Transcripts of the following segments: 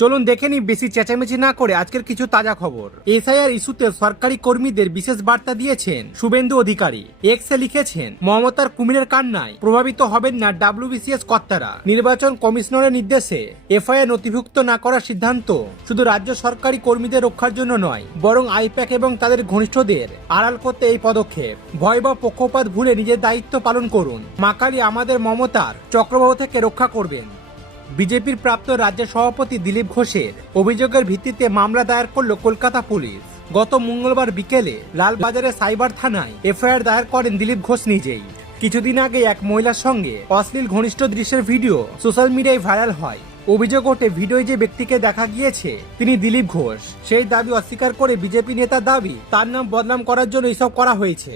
চলুন দেখে নিই, বেশি চেঁচামেচি না করে আজকের কিছু তাজা খবর। এসআইআর ইস্যুতে সরকারি কর্মীদের বিশেষ বার্তা দিয়েছেন শুভেন্দু অধিকারী। এক্সে লিখেছেন, মমতার কুমিরের কান্নায় প্রভাবিত হবেন না ডাব্লিউবিসিএস কর্তারা। নির্বাচন কমিশনারের নির্দেশে এফআইআর নথিভুক্ত না করার সিদ্ধান্ত শুধু রাজ্য সরকারি কর্মীদের রক্ষার জন্য নয়, বরং আইপ্যাক এবং তাদের ঘনিষ্ঠদের আড়াল করতে এই পদক্ষেপ। ভয় বা পক্ষপাত ভুলে নিজের দায়িত্ব পালন করুন। মাকালি আমাদের মমতার চক্রবাহ থেকে রক্ষা করবেন। বিজেপির প্রাপ্ত রাজ্য সভাপতি দিলীপ ঘোষের অভিযোগের ভিত্তিতে মামলা দায়ের করল কলকাতা পুলিশ। গত মঙ্গলবার বিকেলে লালবাজারের সাইবার থানায় এফআইআর দায়ের করেন দিলীপ ঘোষ নিজেই। কিছুদিন আগে এক মহিলার সঙ্গে অশ্লীল ঘনিষ্ঠ দৃশ্যের ভিডিও সোশ্যাল মিডিয়ায় ভাইরাল হয়। অভিযোগ ওঠে, ভিডিওয় যে ব্যক্তিকে দেখা গিয়েছে, তিনি দিলীপ ঘোষ। সেই দাবি অস্বীকার করে বিজেপি নেতার দাবি, তার নাম বদনাম করার জন্য এসব করা হয়েছে।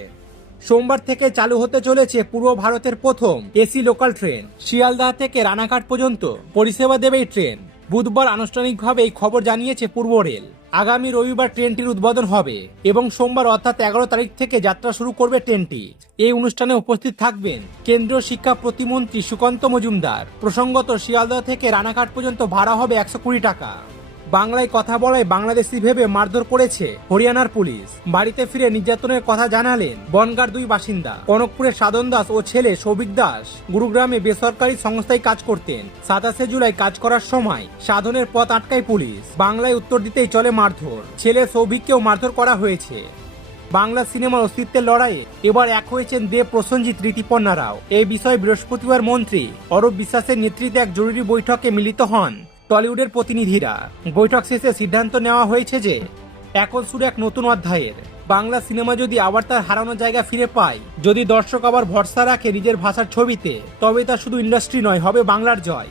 সোমবার থেকে চালু হতে চলেছে পূর্ব ভারতের প্রথম এসি লোকাল ট্রেন। শিয়ালদাহ থেকে রানাঘাট পর্যন্ত পরিষেবা দেবে এই ট্রেন। বুধবার আনুষ্ঠানিকভাবে এই খবর জানিয়েছে পূর্ব রেল। আগামী রবিবার ট্রেনটির উদ্বোধন হবে এবং সোমবার অর্থাৎ এগারো তারিখ থেকে যাত্রা শুরু করবে ট্রেনটি। এই অনুষ্ঠানে উপস্থিত থাকবেন কেন্দ্রীয় শিক্ষা প্রতিমন্ত্রী সুকান্ত মজুমদার। প্রসঙ্গত শিয়ালদহ থেকে রানাঘাট পর্যন্ত ভাড়া হবে একশো কুড়ি টাকা। বাংলায় কথা বলায় বাংলাদেশি ভেবে মারধর করেছে হরিয়ানার পুলিশ। বাড়িতে ফিরে নির্যাতনের কথা জানালেন বনগার দুই বাসিন্দা। কনকপুরের সাধন দাস ও ছেলে সৌভিক দাস গুরুগ্রামে বেসরকারি সংস্থায় কাজ করতেন। সাতাশে জুলাই কাজ করার সময় সাধনের পথ আটকায় পুলিশ। বাংলায় উত্তর দিতেই চলে মারধর। ছেলে সৌভিককেও মারধর করা হয়েছে। বাংলা সিনেমার অস্তিত্বের লড়াইয়ে এবার এক হয়েছেন দেব প্রসঞ্জিৎ ঋতিপর্ণা রাও। এই বিষয়ে বৃহস্পতিবার মন্ত্রী অরূপ বিশ্বাসের নেতৃত্বে এক জরুরি বৈঠকে মিলিত হন। টলিউডের প্রতিনিধিরা। বৈঠক শেষে সিদ্ধান্ত নেওয়া হয়েছে যে এখন শুরু এক নতুন অধ্যায়ের বাংলা সিনেমা যদি আবার তার হারানো জায়গা ফিরে পায়, যদি দর্শক আবার ভরসা রাখে নিজের ভাষার ছবিতে, তবে তা শুধু ইন্ডাস্ট্রি নয়, হবে বাংলার জয়।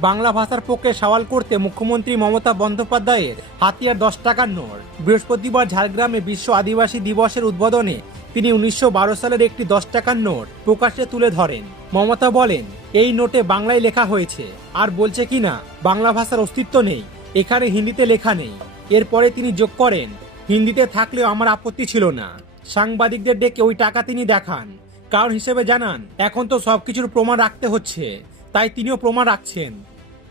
বাংলা ভাষার পক্ষে সওয়াল করতে মুখ্যমন্ত্রী মমতা বন্দ্যোপাধ্যায়ের হাতিয়ার দশ টাকার নোট। বৃহস্পতিবার ঝাড়গ্রামে বিশ্ব আদিবাসী দিবসের উদ্বোধনে তিনি উনিশশো বারো সালের একটি দশ টাকার নোট প্রকাশ্যে তুলে ধরেন। মমতা বলেন, এই নোটে বাংলায় লেখা হয়েছে, আর বলছে কিনা বাংলা ভাষার অস্তিত্ব নেই, এখানে হিন্দিতে লেখা নেই। এরপরে তিনি যোগ করেন, হিন্দিতে থাকলেও আমার আপত্তি ছিল না। সাংবাদিকদের ডেকে ওই টাকা তিনি দেখান। কারণ হিসেবে জানান, এখন তো সবকিছুর প্রমাণ রাখতে হচ্ছে। তাই তিনিও প্রমাণ রাখছেন।